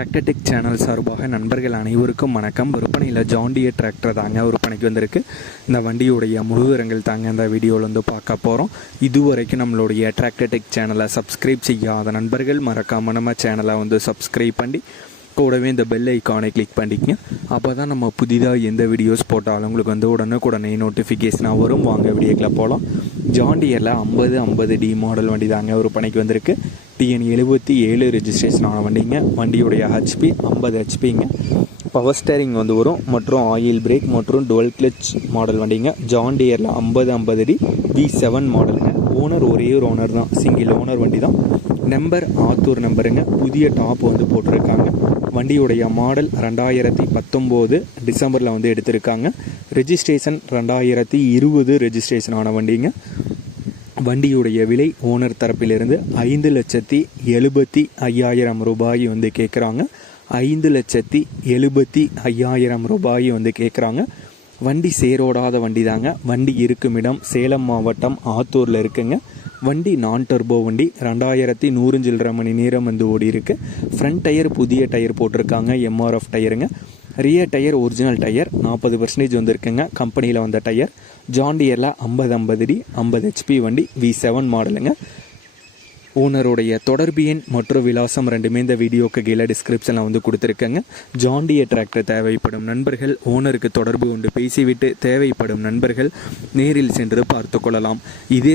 Tractor Tech channel சார்பாக நண்பர்கள் அனைவருக்கும் வணக்கம். விற்பனையில் ஜாண்டியர் டிராக்டர் தாங்க விற்பனைக்கு வந்திருக்கு. இந்த வண்டியுடைய முழு விவரங்கள் தாங்க இந்த வீடியோவில் வந்து பார்க்க போகிறோம் இதுவரைக்கும் நம்மளுடைய ட்ராக்டடெக் சேனலை சப்ஸ்கிரைப் செய்யாத நண்பர்கள் மறக்காமல் நம்ம சேனலை வந்து சப்ஸ்கிரைப் பண்ணி கூடவே இந்த பெல் ஐக்கானை கிளிக் பண்ணிக்கங்க. அப்போ தான் நம்ம புதிதாக எந்த வீடியோஸ் போட்டாலும் உங்களுக்கு வந்து உடனுக்குடனே நோட்டிஃபிகேஷனாக வரும். வாங்க வீடியோக்கில் போகலாம் ஜாண்டியரில் ஐம்பது ஐம்பது டி மாடல் வண்டி தாங்க விற்பனைக்கு வந்திருக்கு. டிஎன் எழுபத்தி ஏழு ரெஜிஸ்ட்ரேஷன் ஆன வண்டிங்க. வண்டியுடைய ஹெச்பி ஐம்பது ஹெச்பிங்க பவர் ஸ்டேரிங் வந்து வரும். மற்றும் ஆயில் பிரேக் மற்றும் டுவெல் கிளச் மாடல் வண்டிங்க. ஜாண்டியரில் ஐம்பது ஐம்பது அடி வி செவன் மாடலுங்க ஓனர் ஒரே ஒரு ஓனர் தான். சிங்கிள் ஓனர் வண்டி தான் நம்பர் ஆத்தூர் நம்பருங்க புதிய டாப் வந்து போட்டிருக்காங்க. வண்டியுடைய மாடல் ரெண்டாயிரத்தி பத்தொம்போது டிசம்பரில் வந்து எடுத்திருக்காங்க. ரெஜிஸ்ட்ரேஷன் ரெண்டாயிரத்தி இருபது ரெஜிஸ்ட்ரேஷன் ஆன வண்டிங்க. வண்டியுடைய விலை ஓனர் தரப்பிலிருந்து ஐந்து லட்சத்தி எழுபத்தி ஐயாயிரம் ரூபாய் வந்து கேட்குறாங்க ஐந்து லட்சத்தி எழுபத்தி ஐயாயிரம் ரூபாய் வந்து கேட்குறாங்க வண்டி சேரோடாத வண்டி தாங்க வண்டி இருக்கும் இடம் சேலம் மாவட்டம் ஆத்தூரில் இருக்குங்க. வண்டி நான் டர்போ வண்டி. ரெண்டாயிரத்தி நூறு சில்லரை மணி நேரம் வந்து ஓடி இருக்கு ஃப்ரண்ட் டயர் புதிய டயர் போட்டிருக்காங்க. எம்ஆர்எஃப் டயருங்க ரியர் டயர் ஒரிஜினல் டயர் நாற்பது பர்சன்டேஜ் வந்துருக்குங்க. கம்பெனியில் வந்த டயர் ஜாண்டியரில் ஐம்பது ஐம்பது டி ஐம்பது ஹெச்பி வண்டி வி செவன் மாடலுங்க ஓனருடைய தொடர்பு எண் மற்றும் விலாசம் ரெண்டுமே இந்த வீடியோக்கு கீழே டிஸ்கிரிப்ஷனில் வந்து கொடுத்துருக்கேங்க. ஜாண்டிய டிராக்டர் தேவைப்படும் நண்பர்கள் ஓனருக்கு தொடர்பு கொண்டு பேசிவிட்டு தேவைப்படும் நண்பர்கள் நேரில் சென்று பார்த்து கொள்ளலாம். இதே